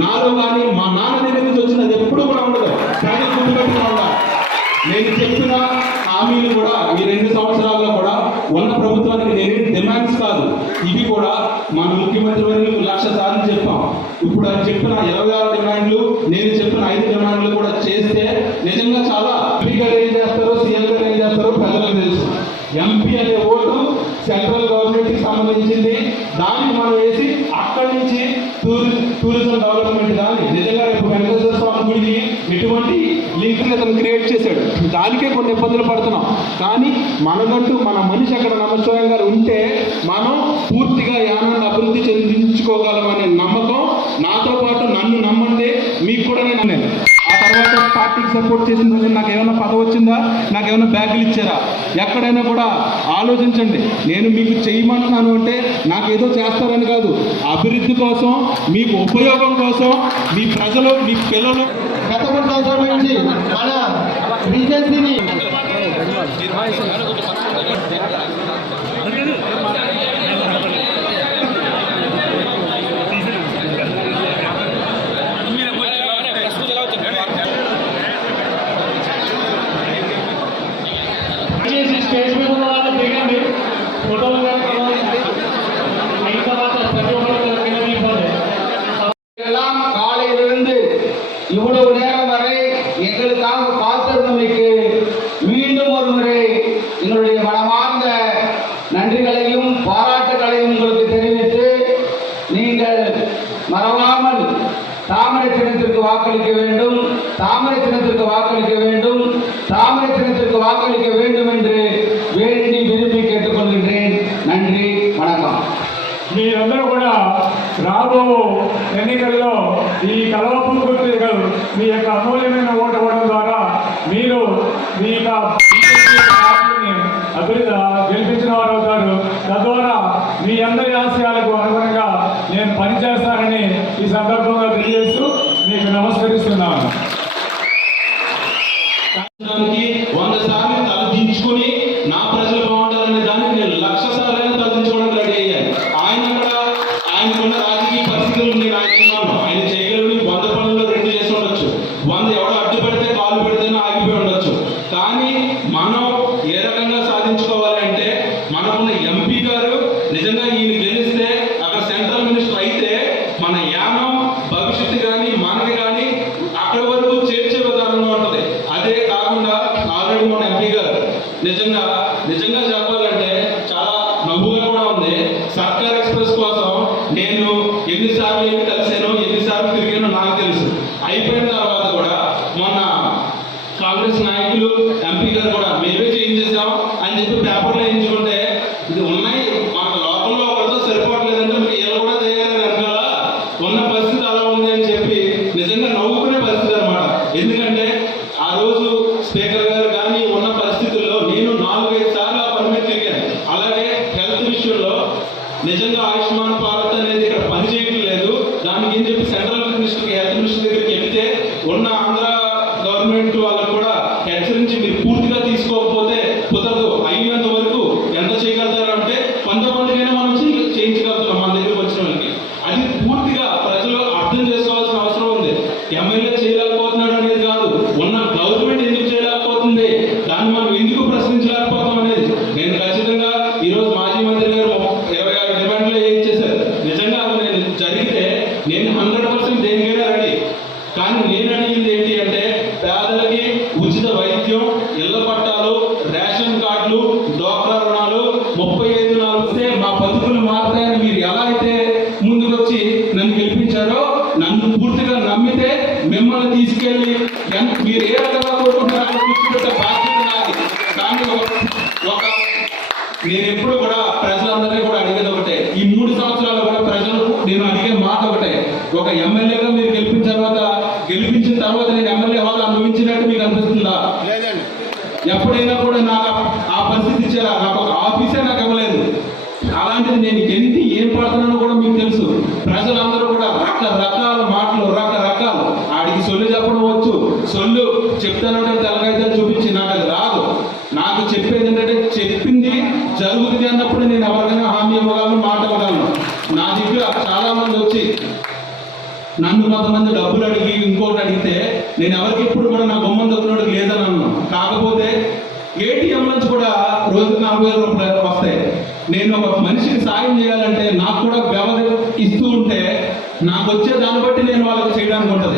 నాలో కానీ మా నాన్న దగ్గర నుంచి వచ్చినది ఎప్పుడు కూడా ఉండదు. ప్రజలు గుర్తుపెట్టుకుని ఉండాలి. నేను చెప్పిన హామీలు కూడా ఈ 2 సంవత్సరాల్లో కూడా ఉన్న ప్రభుత్వానికి నేను డిమాండ్స్ కాదు, ఇవి కూడా మన ముఖ్యమంత్రి వర్యులకు 1,00,000 సార్లు చెప్పాం. ఇప్పుడు ఆయన చెప్పిన 26 డిమాండ్లు, నేను చెప్పిన 5 డిమాండ్లు కూడా చేస్తే నిజంగా చాలా ఎంపీ గారు ఏం చేస్తారో, సీఎం గారు ఏం చేస్తారో ప్రజలకు తెలుసు. ఎంపీ అనే ఓటు సెంట్రల్ గవర్నమెంట్కి సంబంధించింది. దానికి మనం వేసి అక్కడి నుంచి టూరిజం డెవలప్మెంట్ కానీ నిజంగా రేపు వెంకటేశ్వర స్వామి గుడికి ఎటువంటి లింక్ని అతను క్రియేట్ చేశాడు. దానికే కొన్ని ఇబ్బందులు పడుతున్నాం. కానీ మనకంటూ మన మనిషి అక్కడ నమస్వామి గారు ఉంటే మనం పూర్తిగా యానాన్ని అభివృద్ధి చెందించుకోగలమనే నమ్మకం, నాతో పాటు నన్ను నమ్మండి, మీకు కూడా నేను ఆ తర్వాత పార్టీకి సపోర్ట్ చేసిన రోజు నాకు ఏమైనా పదవి వచ్చిందా, నాకు ఏమైనా బ్యాగులు ఇచ్చారా, ఎక్కడైనా కూడా ఆలోచించండి. నేను మీకు చేయమంటున్నాను అంటే నాకు ఏదో చేస్తారని కాదు, అభివృద్ధి కోసం, మీకు ఉపయోగం కోసం, మీ ప్రజలు, మీ పిల్లలు గత 3 సంవత్సరాల నుంచి మన బీజేపీని స్టేజ్ మీద ఉన్న వాళ్ళు దిగండి, ఫోటోలు எல்லாம் காலையிலிருந்து இவ்வளவு நேரம் வரை எங்களுக்காக காத்திருந்தமைக்கு மீண்டும் ஒரு முறை எங்களுடைய மனமார்ந்த நன்றிகளையும் பாராட்டுகளையும் உங்களுக்கு தெரிவித்து, நீங்கள் மறவாமல் தாமரை சின்னத்திற்கு வாக்களிக்க வேண்டும், தாமரை சின்னத்திற்கு வாக்களிக்க வேண்டும், தாமரை சின்னத்திற்கு வாக்களிக்க வேண்டும் என்று வேண்டி விரும்பி கேட்டுக்கொள்கின்றேன். நன்றி, வணக்கம். మీరందరూ కూడా రాబో ఎన్నికల్లో ఈ కలవపూర్ గుర్తులు మీ యొక్క అమూల్యమైన ఓటు ఇవ్వడం ద్వారా మీరు మీ యొక్క పార్టీని అభివృద్ధి గెలిపించిన వారు అవుతారు. తద్వారా మీ అందరి ఆశయాలకు అనుగుణంగా నేను పనిచేస్తానని ఈ సందర్భంగా తెలియజేస్తూ మీకు నమస్కరిస్తున్నాను. 100 సార్లు తలదించుకొని నా ప్రజలు బాగుండాలనే దానికి నేను 1,00,000 సార్లు తలదించుకోవడానికి రెడీ అయ్యాను. ఆయనకున్న రాజకీయ పరిస్థితులు నేను ఆయన చేయగలను. 100 పనుల్లో 2 చేసి ఉండొచ్చు, 100 ఎవడో అడ్డు పెడితే కాలు పెడితేనే ఆగిపోయి ఉండొచ్చు. కానీ మనం ఏ రకంగా సాధించుకోవాలి అంటే, మనకున్న ఎంపీ గారు నిజంగా ఈయన గెలిస్తే అక్కడ సెంట్రల్ మినిస్టర్ అయితే మన యానం భవిష్యత్తు కానీ మనకి కానీ అక్కడి వరకు చేర్చే విధానంగా ఉంటుంది. అదే కాకుండా ఆల్రెడీ మన ఎంపీ గారు నిజంగా చెప్పాలంటే చాలా నవ్వుగా కూడా ఉంది. సర్కార్ ఎక్స్ప్రెస్ కోసం నేను ఎన్నిసార్లు కలిసానో, ఎన్నిసార్లు తిరిగానో నాకు తెలుసు. అయిపోయిన తర్వాత కూడా మొన్న కాంగ్రెస్ నాయకులు, ఎంపీ గారు కూడా మేమే చేంజ్ చేసాం అని చెప్పి పేపర్లో ఎంచుకుంటే, ఇది ఉన్నాయి మన లోకల్లో ఒకరితో సరిపోవట్లేదంటే వీళ్ళు కూడా తయారని వెనకాల ఉన్న పరిస్థితి అలా ఉంది అని చెప్పి నిజంగా నవ్వుకునే పరిస్థితి అనమాట. ఎందుకంటే ఆ రోజు స్పీకర్ గారు కానీ ఉన్న పరిస్థితుల్లో నేను 4-5 సార్లు ఆ పని మీద తిరిగాను. అలాగే హెల్త్ విషయంలో నిజంగా ఆయుష్మాన్ భారత్ అనేది ఇక్కడ పని చేయడం లేదు. దానికి ఏం చెప్పి సెంట్రల్ మినిస్టర్కి, హెల్త్ మినిస్టర్ దగ్గరికి వెళ్తే ఉన్న ఆంధ్ర గవర్నమెంట్ వాళ్ళకు కూడా హెచ్చరించి మీరు పూర్తిగా తీసుకోకపోతే కుదరదు, అయినంత వరకు ఎంత చేయగలుగుతారు అంటే కొంతమందికైనా మనం చేయించగలుగుతాం మన దగ్గరికి వచ్చిన వాళ్ళకి. అది పూర్తిగా ప్రజలు అర్థం చేసుకోవాల్సిన అవసరం ఉంది. ఎమ్మెల్యే చేయలేకపోతున్నాడు అనేది కాదు, ఉన్న గవర్నమెంట్ ఎందుకు చేయలేకపోతుంది, దాన్ని మనం ఎందుకు ప్రశ్నించలేకపోతాం అనేది. నేను ఖచ్చితంగా ఈరోజు మాజీ మంత్రి గారు 26 డిమాండ్లు ఇచ్చేశారు. నిజంగా అది నేను జరిగితే నేను 100% దేనికైనా రెడీ. కానీ నేను అడిగింది ఏంటి అంటే, పేదలకి ఉచిత వైద్యం, ఇళ్ల పట్టాలు, రేషన్ కార్డులు, డోక్రా రుణాలు 35 వస్తే మా బతుకులు మారుతాయని మీరు ఎలా అయితే ముందుకొచ్చి నన్ను గెలిపించారో, నన్ను పూర్తిగా నమ్మితే మిమ్మల్ని తీసుకెళ్ళి మీరు ఏ రకంగా కోరుకుంటున్నారో కూర్చుంటే బాధ్యత నాది. కానీ నేను ఎప్పుడు కూడా ప్రజలందరినీ కూడా అడిగేది ఒకటే, ఈ 3 సంవత్సరాలు కూడా ప్రజలు నేను అడిగే మాట ఒకటే, ఒక ఎమ్మెల్యేగా మీరు గెలిపించిన తర్వాత నేను ఎమ్మెల్యే హోదా అనుభవించినట్టు మీకు అనిపిస్తుందా? ఎప్పుడైనా కూడా నాకు ఆ పరిస్థితి ఇచ్చారా? నాకు ఒక ఆఫీసే నాకు ఇవ్వలేదు. అలాంటిది నేను ఏం పడుతున్నానో కూడా మీకు తెలుసు. ప్రజలందరూ కూడా రకరకాల మాటలు, రకరకాలు ఆడికి సొల్లు చెప్పడం వచ్చు, సొల్లు చెప్తానంటే తెలకైతే చూపించి నాకు అది రాదు. నాకు చెప్పేది ఏంటంటే, చెప్పింది జరుగుతుంది అన్నప్పుడు నేను ఎవరికైనా హామీ ఇవ్వగలను, మాట ఇవ్వగలను. నా దగ్గర చాలా మంది వచ్చి నన్ను కొంతమంది డబ్బులు అడిగి ఇంకోటి అడిగితే నేను ఎవరికి ఎప్పుడు కూడా నా బొమ్మను దొరికినోడికి లేదని అన్నాను. కాకపోతే ఏటీఎం నుంచి కూడా రోజుకి 40,000 రూపాయలు వస్తాయి. నేను ఒక మనిషికి సాయం చేయాలంటే నాకు కూడా వ్యవధి ఇస్తూ ఉంటే నాకు వచ్చే దాన్ని బట్టి నేను వాళ్ళకి చేయడానికి ఉంటుంది.